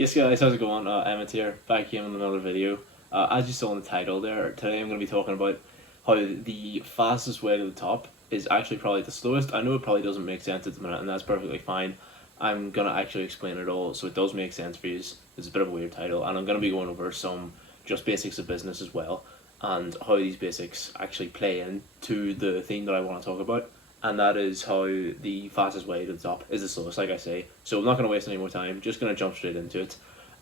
Yes guys, how's it going? Emmett here, back here with another video. As you saw in the title there, today I'm going to be talking about how the fastest way to the top is actually probably the slowest. I know it probably doesn't make sense at the minute, and that's perfectly fine. I'm going to actually explain it all so it does make sense for you. It's a bit of a weird title, and I'm going to be going over some just basics of business as well, and how these basics actually play into the theme that I want to talk about, and that is how the fastest way to the top is the slowest, like I say. So I'm not going to waste any more time, just going to jump straight into it,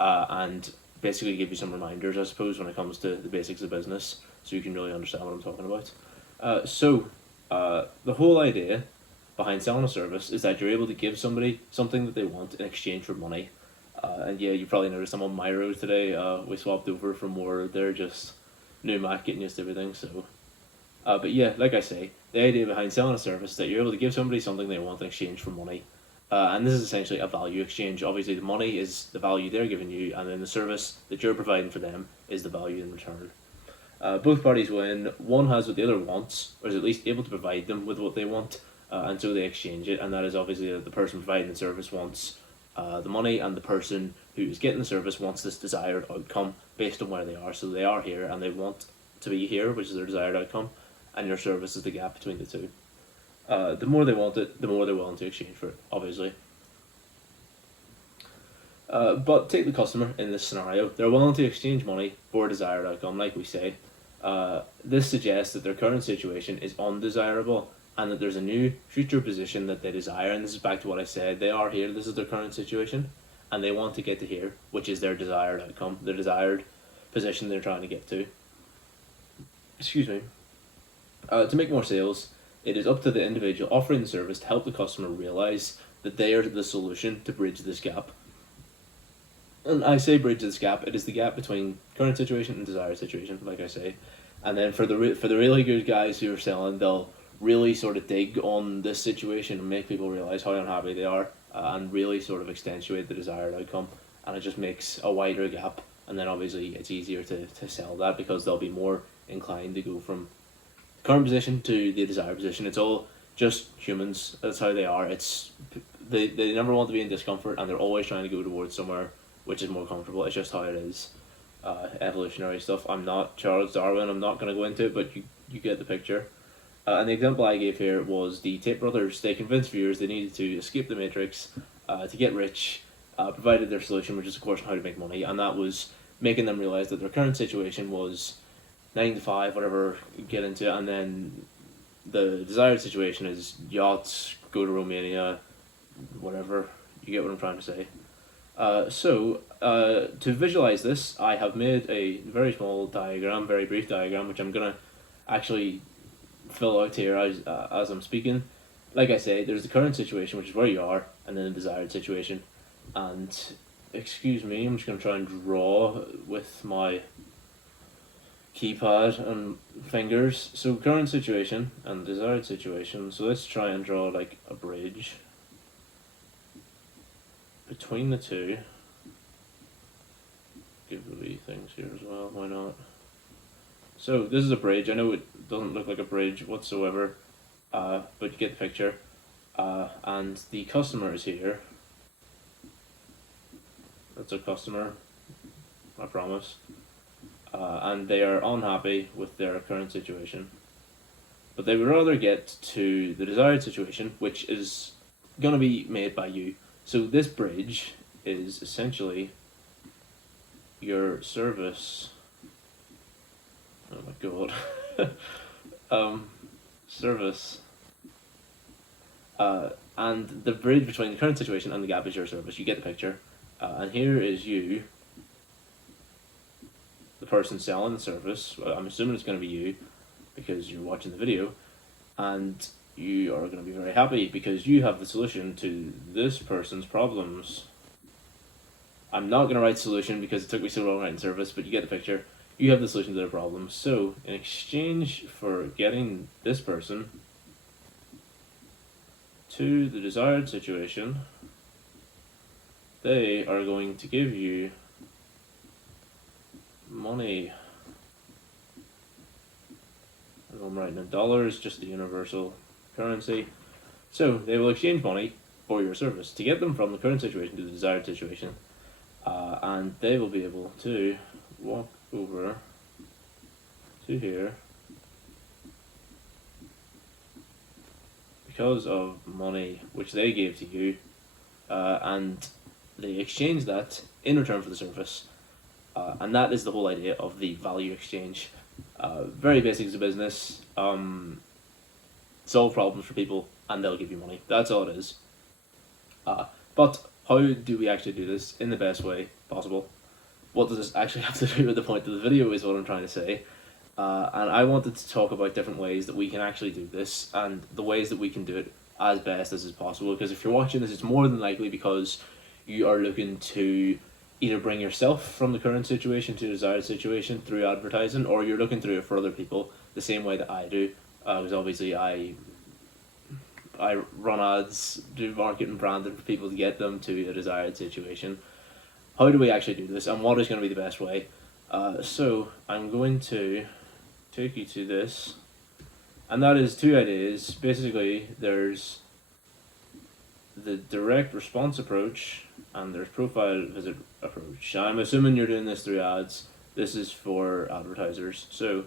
and basically give you some reminders, I suppose, when it comes to the basics of business, so you can really understand what I'm talking about. The whole idea behind selling a service is that you're able to give somebody something that they want in exchange for money. And yeah, you probably noticed I'm on miro today. We swapped over from Word there, just new Mac, getting used to everything, so... but yeah, like I say, the idea behind selling a service is that you're able to give somebody something they want in exchange for money. And this is essentially a value exchange. Obviously, the money is the value they're giving you, and then the service that you're providing for them is the value in return. Both parties win. One has what the other wants, or is at least able to provide them with what they want, and so they exchange it. And that is obviously that the person providing the service wants the money, and the person who is getting the service wants this desired outcome based on where they are. So they are here, and they want to be here, which is their desired outcome, and your service is the gap between the two. The more they want it, the more they're willing to exchange for it, obviously. But take the customer in this scenario. They're willing to exchange money for a desired outcome, like we say. This suggests that their current situation is undesirable, and that there's a new future position that they desire. And this is back to what I said. They are here, this is their current situation, and they want to get to here, which is their desired outcome, their desired position they're trying to get to. Excuse me. To make more sales, it is up to the individual offering the service to help the customer realize that they are the solution to bridge this gap. And I say bridge this gap, it is the gap between current situation and desired situation, like I say. And then for the really good guys who are selling, they'll really sort of dig on this situation and make people realize how unhappy they are, and really sort of accentuate the desired outcome. And it just makes a wider gap, and then obviously it's easier to sell that, because they'll be more inclined to go from current position to the desired position. It's all just humans. That's how they are. They never want to be in discomfort, and they're always trying to go towards somewhere which is more comfortable. It's just how it is. Evolutionary stuff. I'm not Charles Darwin. I'm not going to go into it, but you get the picture. And the example I gave here was the Tate brothers. They convinced viewers they needed to escape the matrix, to get rich, provided their solution, which is of course how to make money, and that was making them realize that their current situation was 9 to 5, whatever, get into it, and then the desired situation is yachts, go to Romania, whatever, you get what I'm trying to say. To visualize this, I have made a very small diagram, very brief diagram, which I'm going to actually fill out here as I'm speaking. Like I say, there's the current situation, which is where you are, and then the desired situation. And, excuse me, I'm just going to try and draw with my keypad and fingers. So current situation and desired situation. So let's try and draw like a bridge between the two. Give the wee things here as well, why not? So this is a bridge. I know it doesn't look like a bridge whatsoever, but you get the picture. And the customer is here. That's a customer, I promise. And they are unhappy with their current situation, but they would rather get to the desired situation, which is going to be made by you. So this bridge is essentially your service. Oh my god. Service. And the bridge between the current situation and the gap is your service. You get the picture. And here is you, the person selling the service. Well, I'm assuming it's going to be you because you're watching the video, and you are going to be very happy because you have the solution to this person's problems. I'm not going to write solution because it took me so long writing service, but you get the picture. You have the solution to their problems. So in exchange for getting this person to the desired situation, they are going to give you money. I'm writing in dollars, just the universal currency. So they will exchange money for your service to get them from the current situation to the desired situation. and they will be able to walk over to here because of money which they gave to you, and they exchange that in return for the service. And that is the whole idea of the value exchange. Very basic as a business. Solve problems for people and they'll give you money. That's all it is. But how do we actually do this in the best way possible? What does this actually have to do with the point of the video is what I'm trying to say. And I wanted to talk about different ways that we can actually do this and the ways that we can do it as best as is possible. Because if you're watching this, it's more than likely because you are looking to either bring yourself from the current situation to the desired situation through advertising, or you're looking through it for other people the same way that I do. Because obviously I run ads, do marketing branding for people to get them to a desired situation. How do we actually do this, and what is going to be the best way? So I'm going to take you to this, and that is two ideas. Basically, there's the direct response approach and there's profile visit approach. I'm assuming you're doing this through ads. This is for advertisers. So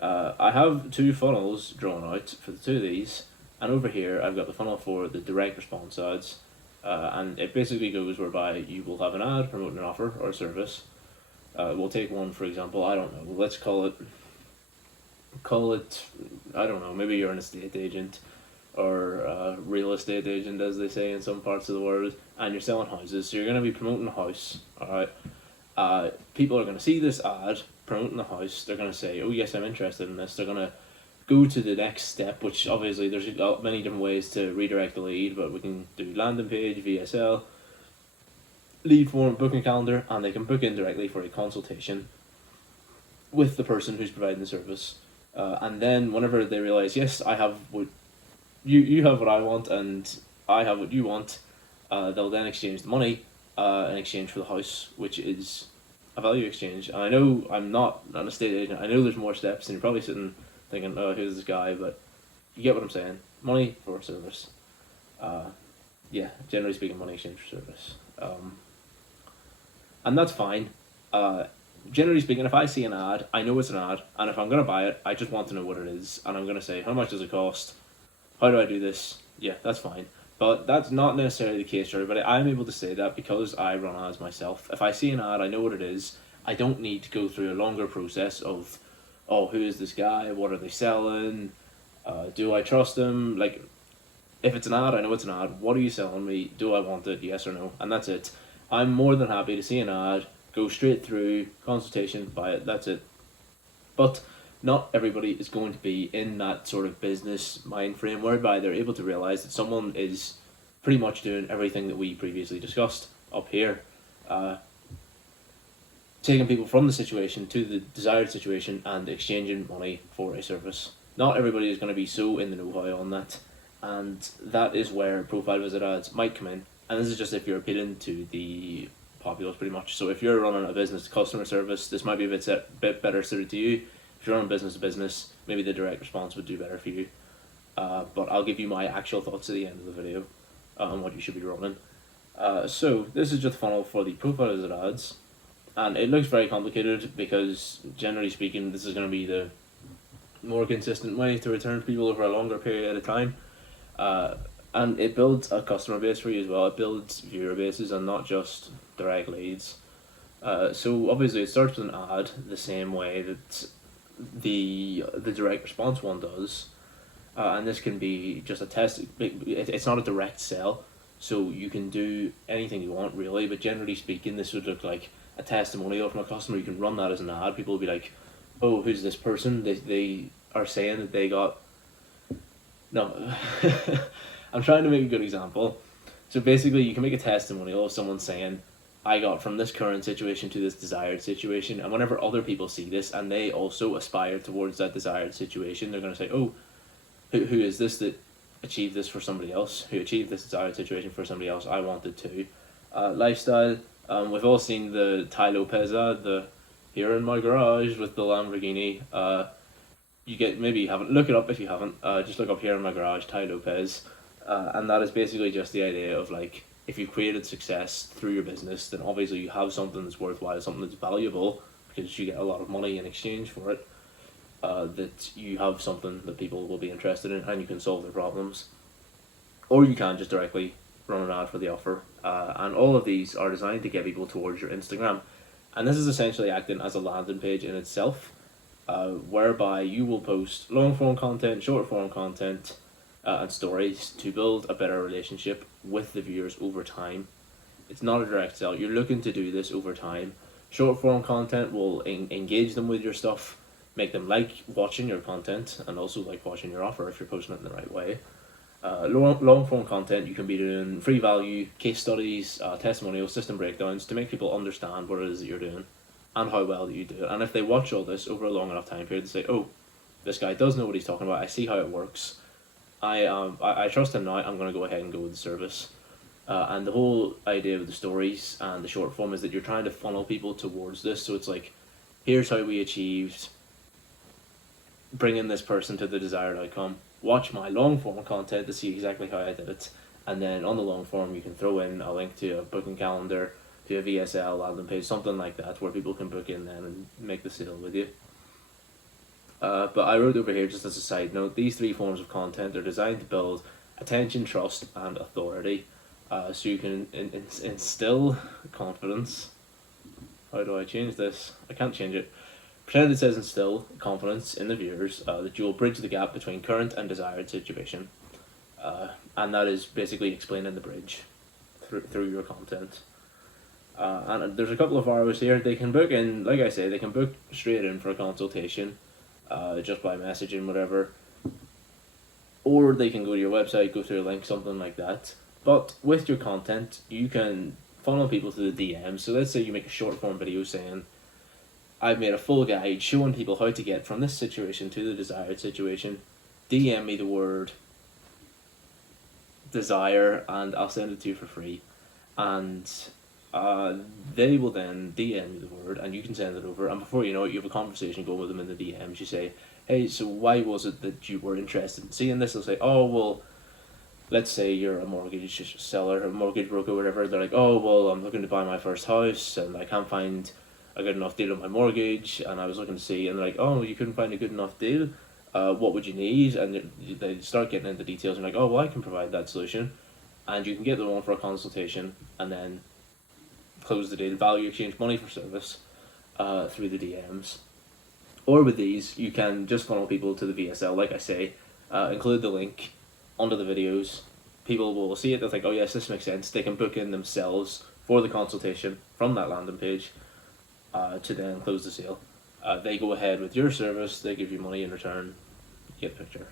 I have two funnels drawn out for the two of these, and over here I've got the funnel for the direct response ads, and it basically goes whereby you will have an ad promoting an offer or a service. We'll take one for example. I don't know. Let's call it. I don't know. Maybe you're an estate agent, or a real estate agent, as they say in some parts of the world, and you're selling houses. So you're going to be promoting a house. All right. People are going to see this ad promoting the house. They're going to say, "Oh yes, I'm interested in this." They're going to go to the next step, which obviously there's many different ways to redirect the lead, but we can do landing page, VSL, lead form, booking calendar, and they can book in directly for a consultation with the person who's providing the service. And then whenever they realize, yes, I have what you have what I want, and I have what you want, they'll then exchange the money in exchange for the house, which is a value exchange. And I know I'm not an estate agent. I know there's more steps, and you're probably sitting thinking, "Oh, who's this guy?" But you get what I'm saying. Money for service. Yeah, generally speaking, money exchange for service. And that's fine. Generally speaking, if I see an ad, I know it's an ad, and if I'm going to buy it, I just want to know what it is, and I'm going to say, how much does it cost? How do I do this? Yeah, that's fine. But that's not necessarily the case for everybody. I'm able to say that because I run ads myself. If I see an ad, I know what it is. I don't need to go through a longer process of, oh, who is this guy? What are they selling? Do I trust them? Like, if it's an ad, I know it's an ad. What are you selling me? Do I want it? Yes or no? And that's it. I'm more than happy to see an ad, go straight through, consultation, buy it, that's it. But not everybody is going to be in that sort of business mind frame whereby they're able to realise that someone is pretty much doing everything that we previously discussed up here. Taking people from the situation to the desired situation and exchanging money for a service. Not everybody is going to be so in the know-how on that, and that is where profile visit ads might come in. And this is just if you're appealing to the populace pretty much. So if you're running a business to customer service, this might be a bit better suited to you. If you're running business to business, maybe the direct response would do better for you. But I'll give you my actual thoughts at the end of the video on what you should be running. So this is just the funnel for the profile visit ads, and it looks very complicated because generally speaking, this is going to be the more consistent way to return people over a longer period at a time. And it builds a customer base for you as well. It builds viewer bases and not just direct leads. So obviously it starts with an ad the same way that the direct response one does. And this can be just a test. It's not a direct sell, so you can do anything you want really, but generally speaking this would look like a testimonial from a customer. You can run that as an ad. People will be like, "Oh, who's this person? They are saying that they got..." No. I'm trying to make a good example. So basically you can make a testimonial of someone saying, "I got from this current situation to this desired situation," and whenever other people see this and they also aspire towards that desired situation, they're going to say, "Oh, who is this that achieved this for somebody else? Who achieved this desired situation for somebody else? I wanted to." Lifestyle. We've all seen the Ty Lopez ad, the "here in my garage" with the Lamborghini. Maybe you haven't. Look it up if you haven't. Just look up "here in my garage," Ty Lopez. And that is basically just the idea of like if you've created success through your business, then obviously you have something that's worthwhile, something that's valuable, because you get a lot of money in exchange for it. That you have something that people will be interested in, and you can solve their problems. Or you can just directly run an ad for the offer. And all of these are designed to get people towards your Instagram. And this is essentially acting as a landing page in itself, whereby you will post long form content, short form content, and stories to build a better relationship with the viewers over time. It's not a direct sell. You're looking to do this over time. Short form content will engage them with your stuff, make them like watching your content, and also like watching your offer if you're posting it in the right way. Long form content, you can be doing free value, case studies, testimonials, system breakdowns to make people understand what it is that you're doing and how well that you do it. And if they watch all this over a long enough time period, they say, oh, this guy does know what he's talking about, I see how it works, I trust him now, I'm going to go ahead and go with the service. And the whole idea of the stories and the short form is that you're trying to funnel people towards this. So it's like, here's how we achieved bringing this person to the desired outcome. Watch my long form content to see exactly how I did it. And then on the long form, you can throw in a link to a booking calendar, to a VSL landing page, something like that, where people can book in then and make the sale with you. But I wrote over here, just as a side note, these three forms of content are designed to build attention, trust, and authority. So you can instill confidence. How do I change this? I can't change it. Pretend it says instill confidence in the viewers, that you will bridge the gap between current and desired situation. And that is basically explaining the bridge through your content. And there's a couple of ROs here. They can book in, like I say, they can book straight in for a consultation, just by messaging, whatever. Or they can go to your website, go through a link, something like that. But with your content, you can funnel people to the DMs. So let's say you make a short form video saying, I've made a full guide showing people how to get from this situation to the desired situation. DM me the word desire and I'll send it to you for free. And they will then DM you the word and you can send it over. And before you know it, you have a conversation going with them in the DMs. You say, hey, so why was it that you were interested in seeing this? They'll say, oh, well, let's say you're a mortgage seller, a mortgage broker, whatever. They're like, oh, well, I'm looking to buy my first house and I can't find a good enough deal on my mortgage, and I was looking to see, and they're like, oh, you couldn't find a good enough deal, what would you need? And they start getting into details, and like, oh, well, I can provide that solution, and you can get them on for a consultation, and then close the deal, value exchange, money for service, through the DMs. Or with these, you can just funnel people to the VSL, like I say, include the link under the videos, people will see it, they'll think, oh yes, this makes sense, they can book in themselves for the consultation from that landing page, to then close the sale. They go ahead with your service, they give you money in return, you get the picture.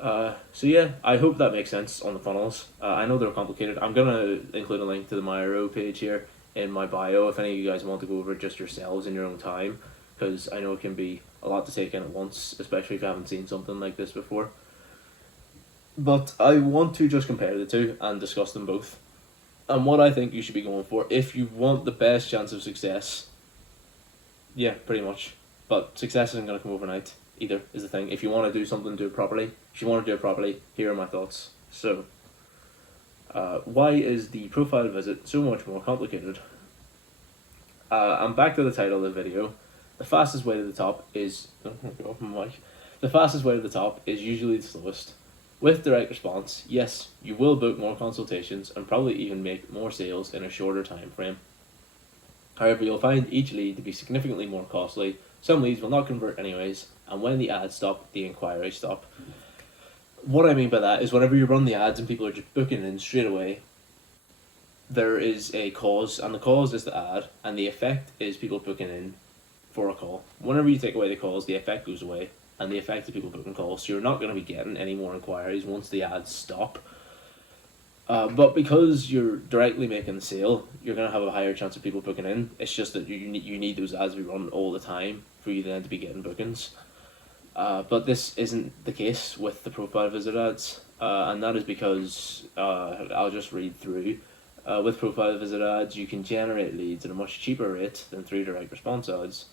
So yeah, I hope that makes sense on the funnels. I know they're complicated. I'm going to include a link to the miro page here in my bio if any of you guys want to go over it just yourselves in your own time, because I know it can be a lot to take in at once, especially if you haven't seen something like this before. But I want to just compare the two and discuss them both, and what I think you should be going for if you want the best chance of success. Yeah, pretty much. But success isn't going to come overnight either, is the thing. If you want to do something, do it properly. If you want to do it properly, here are my thoughts. So, why is the profile visit so much more complicated? I'm back to the title of the video. The fastest way to the top is... Oh my mic. The fastest way to the top is usually the slowest. With direct response, yes, you will book more consultations and probably even make more sales in a shorter time frame. However, you'll find each lead to be significantly more costly. Some leads will not convert anyways, and when the ads stop, the inquiries stop. What I mean by that is whenever you run the ads and people are just booking in straight away, there is a cause, and the cause is the ad, and the effect is people booking in for a call. Whenever you take away the calls, the effect goes away, and the effect is people booking calls, so you're not going to be getting any more inquiries once the ads stop. But because you're directly making the sale, you're going to have a higher chance of people booking in. It's just that you need those ads to be run all the time for you then to be getting bookings. But this isn't the case with the profile visit ads, and that is because, I'll just read through. With profile visit ads, you can generate leads at a much cheaper rate than through direct response ads.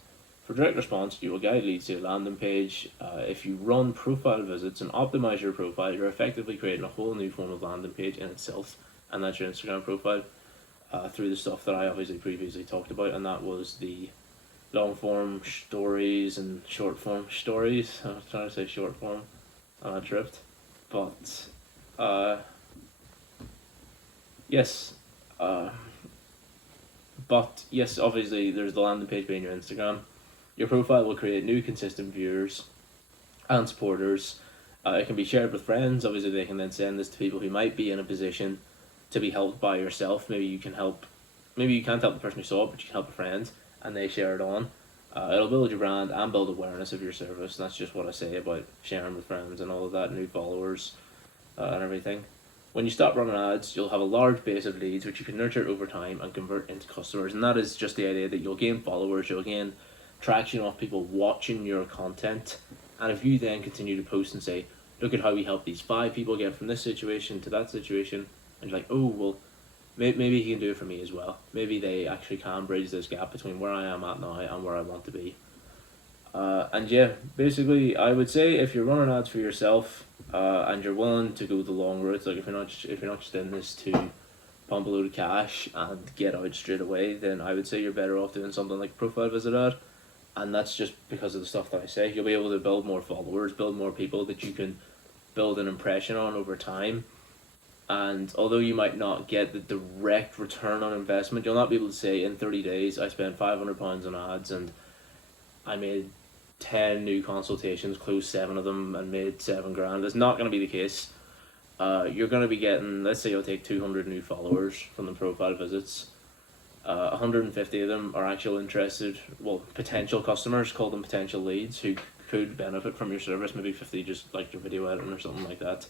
For direct response, you will guide leads to a landing page. If you run profile visits and optimize your profile, you're effectively creating a whole new form of landing page in itself, and that's your Instagram profile, through the stuff that I obviously previously talked about, and that was the long form stories and short form stories. I was trying to say short form, and I tripped. But yes, uh, but yes, obviously there's the landing page being your Instagram. Your profile will create new consistent viewers and supporters. It can be shared with friends. Obviously, they can then send this to people who might be in a position to be helped by yourself. Maybe you can help. Maybe you can't help the person who saw it, but you can help a friend, and they share it on. It'll build your brand and build awareness of your service. And that's just what I say about sharing with friends and all of that, new followers, and everything. When you stop running ads, you'll have a large base of leads which you can nurture over time and convert into customers. And that is just the idea that you'll gain followers, you'll gain traction off people watching your content. And if you then continue to post and say, look at how we help these 5 people get from this situation to that situation, and you're like, oh, well, maybe he can do it for me as well. Maybe they actually can bridge this gap between where I am at now and where I want to be. And yeah, basically, I would say if you're running ads for yourself, and you're willing to go the long route, like if you're not just in this to pump a load of cash and get out straight away, then I would say you're better off doing something like profile visit ad. And that's just because of the stuff that I say. You'll be able to build more followers, build more people that you can build an impression on over time. And although you might not get the direct return on investment, you'll not be able to say in 30 days I spent £500 on ads and I made 10 new consultations, closed 7 of them, and made 7 grand. It's not going to be the case. You're going to be getting, let's say you'll take 200 new followers from the profile visits. 150 of them are actual interested, well, potential customers, call them potential leads, who could benefit from your service. Maybe 50 just like your video editing or something like that.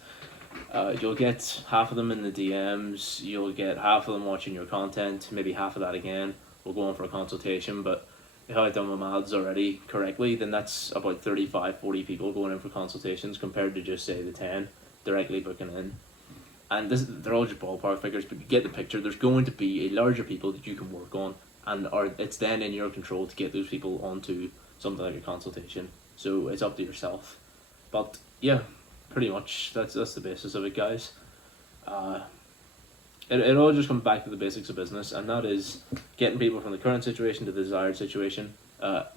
You'll get half of them in the DMs, you'll get half of them watching your content, maybe half of that again will go on for a consultation. But if I've done my maths already correctly, then that's about 35-40 people going in for consultations compared to just say the 10 directly booking in. And they're all just ballpark figures, but you get the picture. There's going to be a larger people that you can work on, and it's then in your control to get those people onto something like a consultation. So it's up to yourself. But yeah, pretty much that's the basis of it, guys. It all just comes back to the basics of business, and that is getting people from the current situation to the desired situation,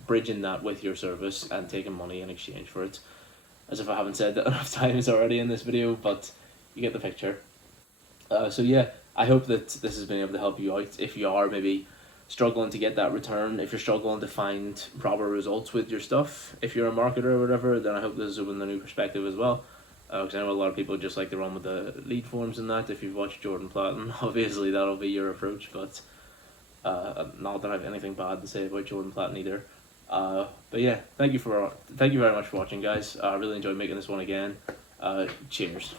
bridging that with your service and taking money in exchange for it. As if I haven't said that enough times already in this video, but you get the picture. So yeah, I hope that this has been able to help you out if you are maybe struggling to get that return, if you're struggling to find proper results with your stuff. If you're a marketer or whatever, then I hope this has opened a new perspective as well. Because I know a lot of people just like to run with the lead forms and that. If you've watched Jordan Platten, obviously that'll be your approach, but not that I have anything bad to say about Jordan Platten either. But yeah, thank you very much for watching, guys. I really enjoyed making this one again. Cheers.